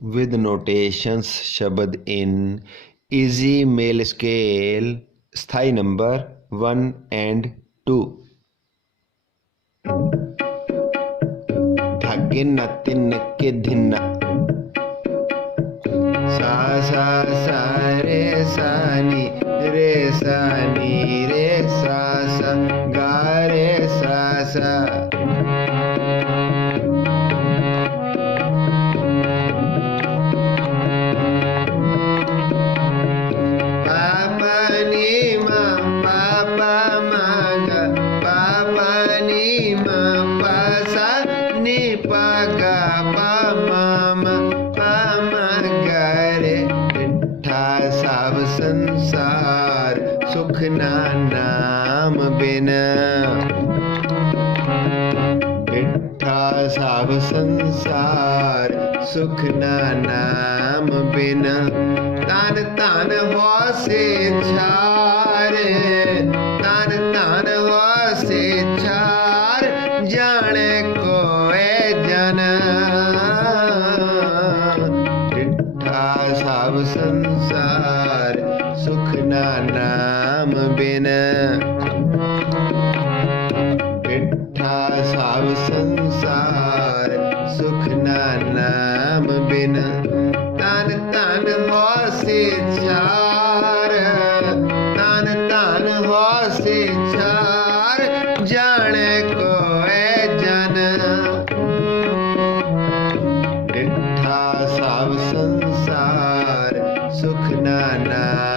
with notations शब्द in easy male scale स्थाई number 1 and 2 धागे न तिन के धिन सा सा सा रे सा नी रे सा नी रे सा सा गा रे सा सा संसार सुखना नाम बिन डिठा सब संसार सुखना नाम बिन तन तन हो से छार तन तन हो से छार जाने कोए जन डिठा सब संसार सुखना नाम बिन डिठा सब संसार सुखना नाम बिन तन तन हो से चार तन तन हो से चार जाने कोए जन डिठा सब संसार सुखना नाम